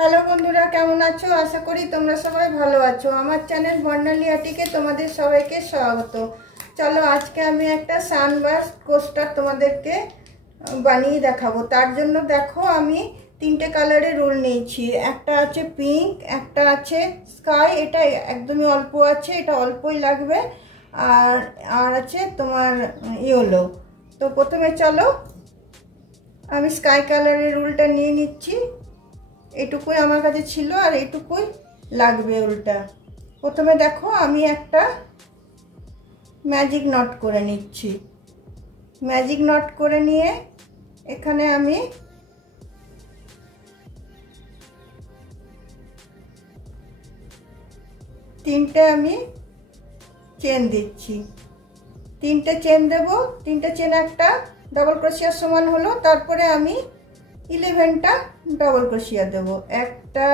Hello বন্ধুরা, কেমন আছো? আশা করি তোমরা সবাই ভালো আছো। আমার চ্যানেল বর্ণালী আটিকে তোমাদের সবাইকে স্বাগত। চলো আজকে আমি একটা সানবার্স্ট কোস্টার তোমাদেরকে বানিয়ে দেখাবো। তার জন্য দেখো আমি তিনটে কালারের রোল নিয়েছি। একটা আছে পিঙ্ক, একটা আছে স্কাই, এটা একদমই অল্প আছে, এটা অল্পই লাগবে, আর আছে তোমার ইয়েলো। তো প্রথমে চলো আমি স্কাই কালারের রোলটা নিয়ে নিচ্ছি। এইটুকুই আমার কাছে ছিল আর এইটুকুই লাগবে উল্টা। প্রথমে দেখো আমি একটা ম্যাজিক নট করে নিচ্ছি। ম্যাজিক নট করে নিয়ে এখানে আমি তিনটে চেন দিচ্ছি। তিনটে চেন দেব। তিনটে চেন একটা ডবল ক্রোশিয়ার সমান হলো। তারপরে আমি 11টা ডবল ক্রোশিয়া দেব। একটা,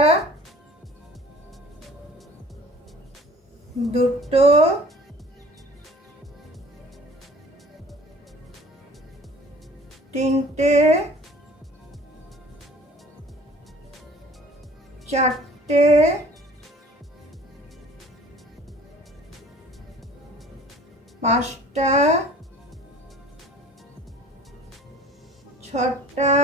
দুটো, তিনটে, চারটে, পাঁচটা, ছটা,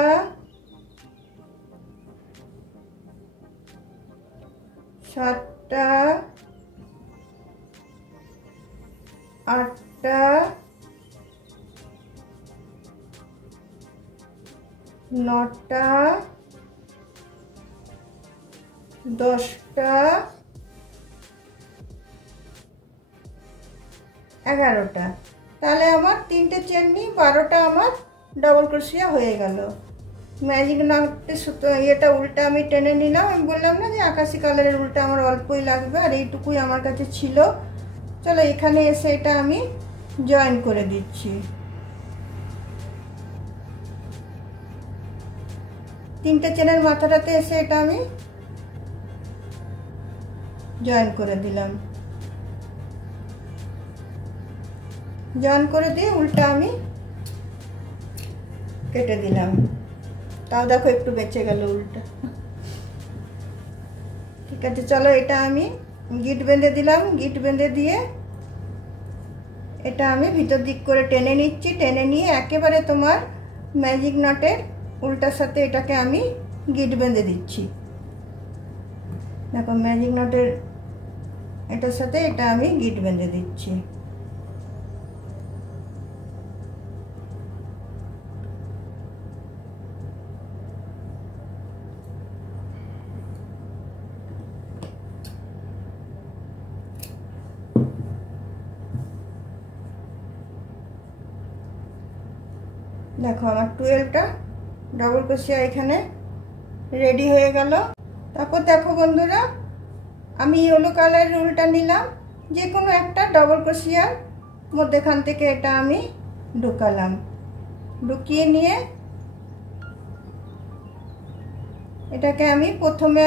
সাতটা, আটটা, নটা, 10টা, 11টা। তাহলে আমার তিনটে চেন নিয়ে 12টা আমার ডবল ক্রোশিয়া হয়ে গেল। ম্যাজিক নটের সুতো এটা উল্টা আমি টেনে নিলাম। আমি বললাম না যে আকাশি কালারের উল্টা আমার অল্পই লাগবে, আর এইটুকুই আমার কাছে ছিল। চলো এখানে এসে এটা আমি জয়েন করে দিচ্ছি। তিনটে চেনের মাথাটাতে এসে এটা আমি জয়েন করে দিলাম। জয়েন করে দিয়ে উল্টা আমি কেটে দিলাম। তাও দেখো একটু বেঁচে গেল উল্টা। ঠিক আছে, চলো এটা আমি গিট বেঁধে দিলাম। গিট বেঁধে দিয়ে এটা আমি ভিতর দিক করে টেনে নিচ্ছি। টেনে নিয়ে একেবারে তোমার ম্যাজিক নটের উল্টার সাথে এটাকে আমি গিট বেঁধে দিচ্ছি। দেখো ম্যাজিক নটের এটার সাথে এটা আমি গিট বেঁধে দিচ্ছি। দেখো আমার 12টা ডবল ক্রোশিয়া এখানে রেডি হয়ে গেল। তারপর দেখো বন্ধুরা, আমি ইয়েলো কালারের উলটা নিলাম। যে কোনো একটা ডবল ক্রোশিয়ার মধ্যেখান থেকে এটা আমি ঢুকালাম। ঢুকিয়ে নিয়ে এটাকে আমি প্রথমে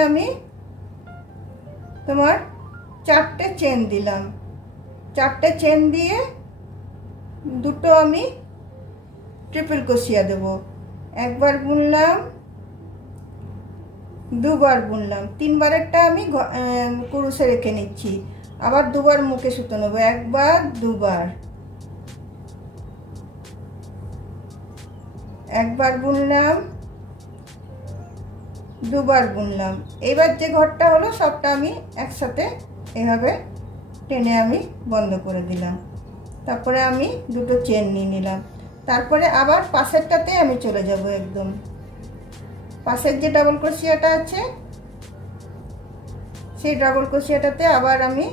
তোমার 4টে চেন দিলাম। 4টে চেন দিয়ে দুটো আমি ট্রিপল ক্রোশিয়া দেব। একবার বুনলাম, দুবার বুনলাম, তিনবারেরটা আমি কুরুশে রেখে নিচ্ছি। আবার দুবার মুখে সুতো নেব, একবার দুবার, একবার বুনলাম, দুবার বুনলাম। এবার যে ঘরটা হলো সবটা আমি একসাথে এভাবে টেনে আমি বন্ধ করে দিলাম। তারপরে আমি দুটো চেন নিয়ে নিলাম। তারপরে আবার পাশেরটাতে আমি চলে যাব। একদম পাশের যে ডাবল ক্রোশিয়াটা আছে সেই ডাবল ক্রোশিয়াটাতে আবার আমি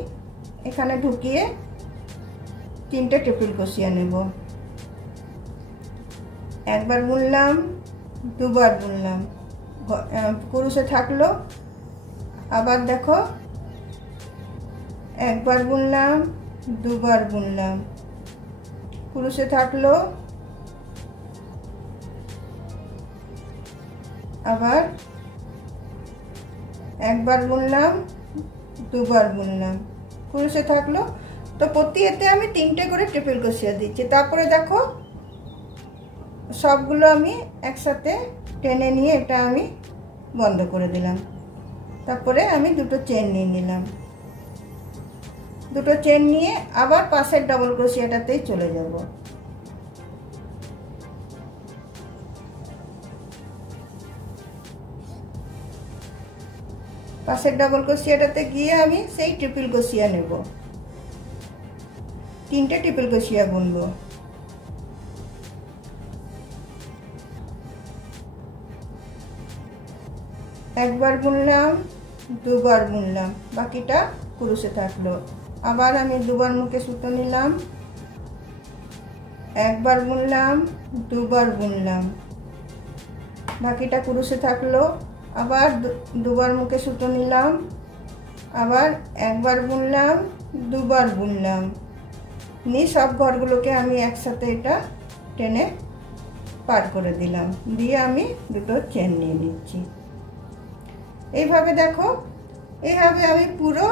এখানে ঢুকিয়ে 3টে ট্রিপল ক্রোশিয়া নেব। একবার বুনলাম, দুবার বুনলাম, কুরুশে থাকলো। আবার দেখো একবার বুনলাম, দুবার বুনলাম, কুরুশে থাকলো। আবার একবার বুনলাম, দুবার বুনলাম, কুরুশে থাকলো। তো প্রতি এতে আমি 3টে করে ট্রিপল ক্রোশিয়া দিচ্ছি। তারপরে দেখো সবগুলো আমি একসাথে টেনে নিয়ে এটা আমি বন্ধ করে দিলাম। তারপরে আমি দুটো চেন নিয়ে নিলাম। দুটো চেন নিয়ে আবার পাশের ডবল ক্রোশিয়াটাতেই চলে যাব। পাশের ডবল ক্রোশিয়াটাতে গিয়ে আমি সেই ট্রিপল ক্রোশিয়া নেব, 3টে ট্রিপল ক্রোশিয়া বুনবো। একবার বুনলাম, দুবার বুনলাম, বাকিটা কুরুশে থাকলো। আবার আমি দুবার মুখে সুতো নিলাম, একবার বুনলাম, দুবার বুনলাম, বাকিটা কুরুশে থাকলো। আবার দুবার মুখে সুতো নিলাম, আবার একবার বুনলাম, দুবার বুনলাম, নিয়ে সব ঘরগুলোকে আমি একসাথে এটা টেনে পার করে দিলাম, দিয়ে আমি দুটো চেন নিয়ে নিচ্ছি। এইভাবে দেখো, এইভাবে আমি পুরো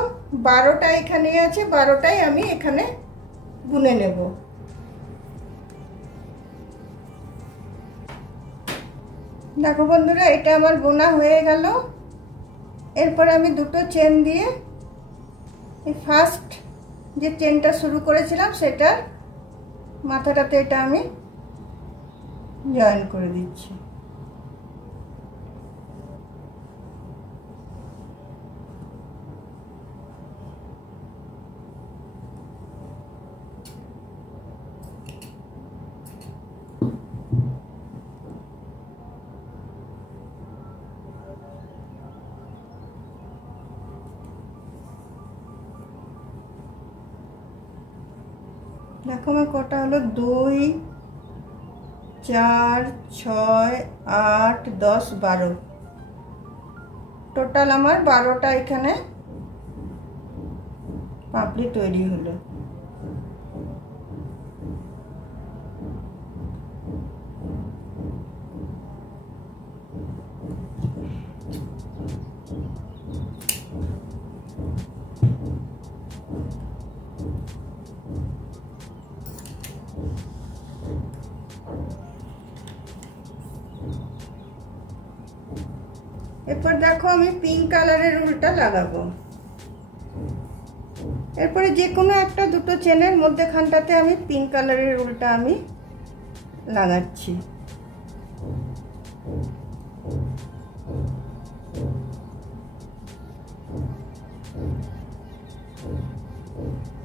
12টা এখানে আছে, 12টাই আমি এখানে বুনে নেব। দেখো বন্ধুরা, এটা আমার বোনা হয়ে গেল। এরপর আমি দুটো চেন দিয়ে এই ফার্স্ট যে চেনটা শুরু করেছিলাম সেটার মাথাটাতে এটা আমি জয়েন করে দিচ্ছি। দেখো আমার কটা হলো, 2 4 6 8 10 12, টোটাল আমার 12টা এখানে পাপড়ি তৈরি হলো। এরপর দেখো আমি পিঙ্ক কালারের উলটা লাগাবো। এরপরে যে কোনো একটা দুটো চেনের মধ্যেখানটাতে আমি পিঙ্ক কালারের উলটা আমি লাগাচ্ছি।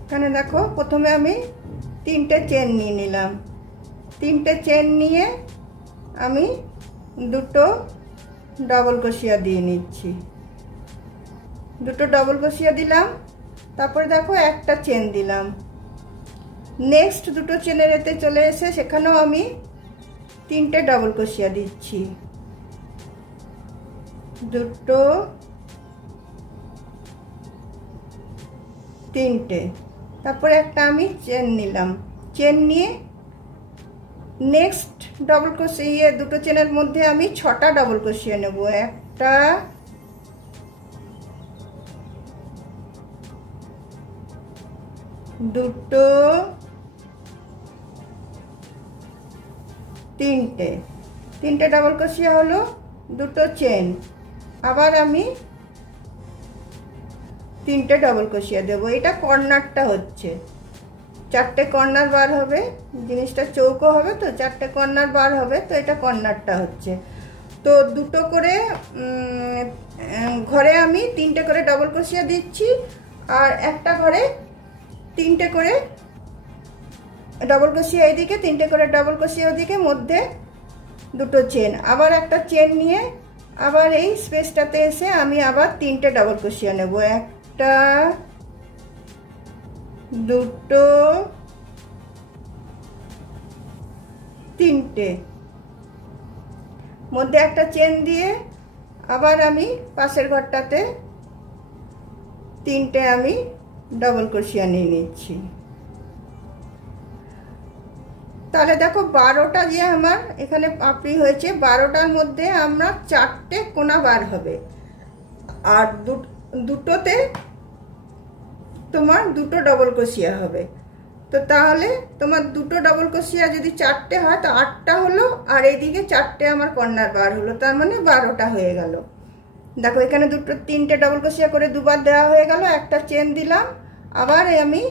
এখানে দেখো প্রথমে আমি 3টে চেন নিয়ে নিলাম, 3টে চেন নিয়ে আমি দুটো ডবল ক্রোশিয়া দিয়ে নিচ্ছি, দুটো ডবল ক্রোশিয়া দিলাম। তারপরে দেখো একটা চেন দিলাম, নেক্সট দুটো চেনের এতে চলে এসে সেখানেও আমি 3টে ডবল ক্রোশিয়া দিচ্ছি, দুটো, 3টে। তারপরে একটা আমি চেন নিলাম, চেন নিয়ে নেক্সট ডবল ক্রোশিয়া দুটো চেনের মধ্যে আমি 6টা ডবল ক্রোশিয়া নেব, একটা, দুটো, 3টে, 3টে ডবল ক্রোশিয়া হলো, দুটো চেন, আবার আমি 3টে ডবল ক্রোশিয়া দেবো। এটা কর্নারটা হচ্ছে, 4টে কর্নার বার হবে, জিনিসটা চৌকো হবে তো 4টে কর্নার বার হবে, তো এটা কর্নারটা হচ্ছে। তো দুটো করে ঘরে আমি 3টে করে ডবল ক্রোশিয়া দিচ্ছি, আর একটা ঘরে 3টে করে ডবল ক্রোশিয়া এইদিকে, 3টে করে ডবল ক্রোশিয়া ওদিকে, মধ্যে দুটো চেন, আবার একটা চেন নিয়ে আবার এই স্পেসটাতে এসে আমি আবার 3টে ডবল ক্রোশিয়া নেব, একটা, দুটো, 3টে, মধ্যে একটা চেন দিয়ে আবার আমি পাশের ঘরটাতে 3টে আমি ডবল ক্রোশিয়া নিয়ে নিচ্ছি। তাহলে দেখো 12টা যে আমার এখানে পাপড়ি হয়েছে, 12টার মধ্যে আমরা 4টে কোনা বার হবে, আর দুটোতে তোমার দুটো ডবল ক্রোশিয়া হবে। তো তাহলে তোমার দুটো ডবল ক্রোশিয়া যদি 4টে হয় তো 8টা হলো, আর এইদিকে 4টে আমার কর্নার বার হলো, তার মানে 12টা হয়ে গেল। দেখো এখানে দুটো তিনটে ডবল ক্রোশিয়া করে দুবার দেওয়া হয়ে গেল, একটা চেন দিলাম, আবার আমি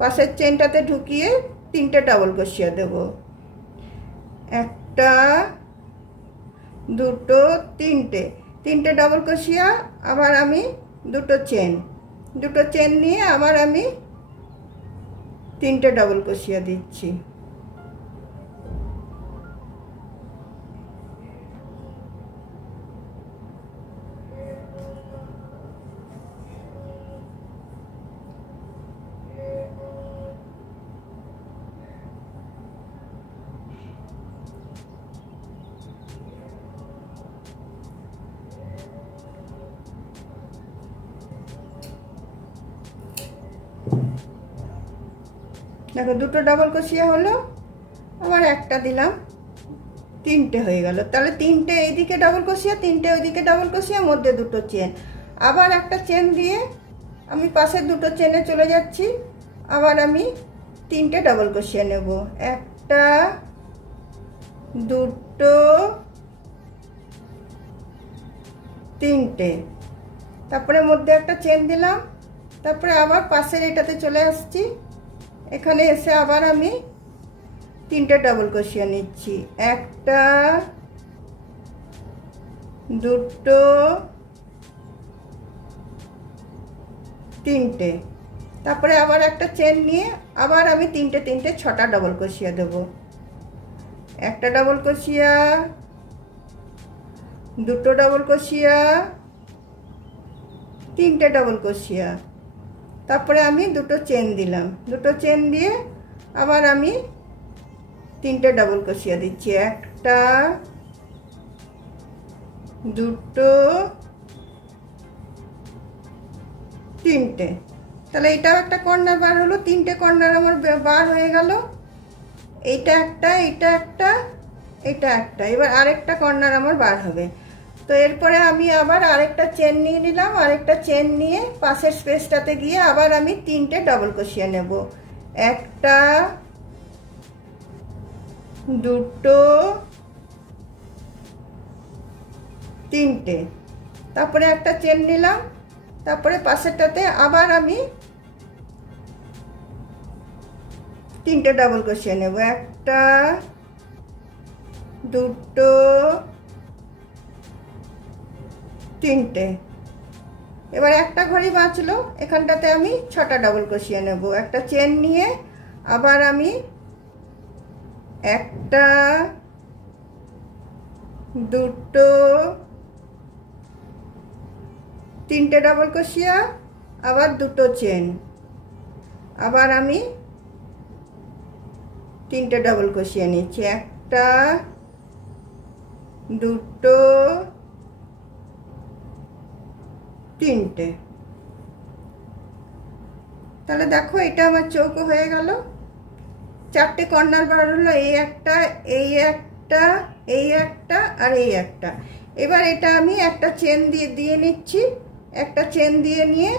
পাশের চেনটাতে ঢুকিয়ে তিনটে ডবল ক্রোশিয়া দেব, একটা দুটো তিনটে, তিনটে ডবল ক্রোশিয়া, আবার আমি দুটো চেন নিয়ে আবার আমি তিনটে ডবল ক্রোশিয়া দিচ্ছি। দেখো দুটো ডবল ক্রোশিয়া হলো, আবার একটা দিলাম, তিনটে হয়ে গেল। তাহলে তিনটে এইদিকে ডবল ক্রোশিয়া, তিনটে ওইদিকে ডবল ক্রোশিয়া, মধ্যে দুটো চেন, আবার একটা চেন দিয়ে আমি পাশের দুটো চেনে চলে যাচ্ছি, আবার আমি তিনটে ডবল ক্রোশিয়া নেব, একটা দুটো তিনটে, তারপরে মধ্যে একটা চেন দিলাম, তারপরে আবার পাশের এটাতে চলে আসছি, এখানে এসে আবার আমি তিনটে ডবল ক্রোশিয়া নিচ্ছি, একটা দুটো তিনটে, তারপরে আবার একটা চেন নিয়ে আবার আমি তিনটে তিনটে ছটা ডবল ক্রোশিয়া দেব, একটা ডবল ক্রোশিয়া, দুটো ডবল ক্রোশিয়া, তিনটে ডবল ক্রোশিয়া, তারপরে আমি দুটো চেন দিলাম, দুটো চেন দিয়ে আবার আমি তিনটে ডবল ক্রোশিয়া দিচ্ছি, একটা দুটো তিনটে। তাহলে এটাও একটা কর্নার বার হলো, তিনটে কর্নার আমার বার হয়ে গেল, এইটা একটা, এইটা একটা, এটা একটা, এবার আরেকটা কর্নার আমার বার হবে। তো এরপরে আমি আবার আরেকটা চেন নিয়ে নিলাম, আরেকটা চেন নিয়ে পাশের স্পেসটাতে গিয়ে আবার আমি তিনটে ডবল ক্রোশিয়া নেব, একটা দুটো তিনটে, তারপরে একটা চেন নিলাম, তারপরে পাশেরটাতে আবার আমি তিনটে ডবল ক্রোশিয়া নেব, একটা দুটো তিনটে। এবার একটা ঘড়ি বাঁচলো, এখানটাতে আমি ছটা ডবল ক্রোশিয়া নেব, একটা চেন নিয়ে আবার আমি একটা দুটো তিনটে ডবল ক্রোশিয়া, আবার দুটো চেন, আবার আমি তিনটে ডবল ক্রোশিয়া নিচ্ছি, একটা দুটো তিনটে। তাহলে দেখো এটা আমার চৌকো হয়ে গেল, চারটে কর্নার বার হলো, এই একটা, এই একটা, এই একটা আর এই একটা। এবার এটা আমি একটা চেন দিয়ে নিচ্ছি, একটা চেন দিয়ে নিয়ে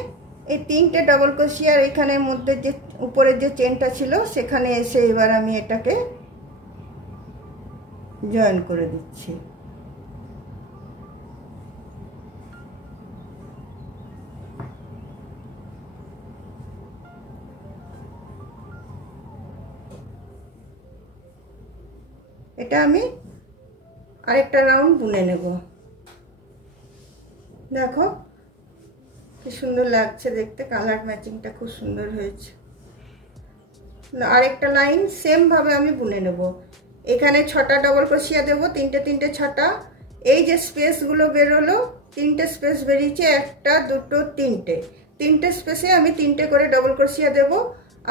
এই তিনটে ডবল ক্রোশিয়ার এখানের মধ্যে যে উপরের যে চেনটা ছিল সেখানে এসে এবার আমি এটাকে জয়েন করে দিচ্ছি। এটা আমি আরেকটা রাউন্ড বুনে নেব। দেখো কি সুন্দর লাগছে দেখতে, কালার ম্যাচিংটা খুব সুন্দর হয়েছে। আরেকটা লাইন সেম ভাবে আমি বুনে নেব, এখানে ছটা ডবল ক্রোশিয়া দেব, তিনটে তিনটে ছটা, এই যে স্পেসগুলো বেরোলো, তিনটে স্পেস বেরিয়েছে, একটা দুটো তিনটে, তিনটে স্পেসে আমি তিনটে করে ডবল ক্রোশিয়া দেব,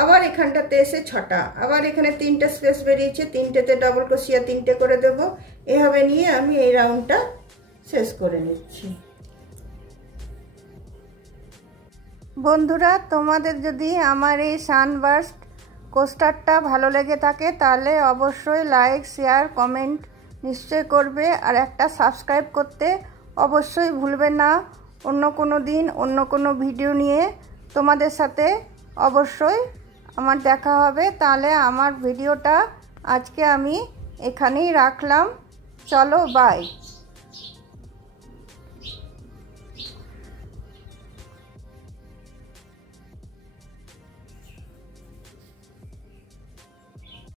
আবার এখানটাতে এসে ছটা, আবার এখানে তিনটে স্পেস বেরিয়েছে, তিনটেতে ডবল ক্রোশিয়া তিনটে করে দেব, এভাবে নিয়ে আমি এই রাউন্ডটা শেষ করে নিচ্ছি। বন্ধুরা, তোমাদের যদি আমার এই সানবার্স্ট কোস্টারটা ভালো লেগে থাকে তাহলে অবশ্যই লাইক শেয়ার কমেন্ট নিশ্চয় করবে, আর একটা সাবস্ক্রাইব করতে অবশ্যই ভুলবে না। অন্য কোনো দিন অন্য কোনো ভিডিও নিয়ে তোমাদের সাথে অবশ্যই আমার দেখা হবে। তাহলে আমার ভিডিওটা আজকে আমি এখানেই রাখলাম, চলো বাই।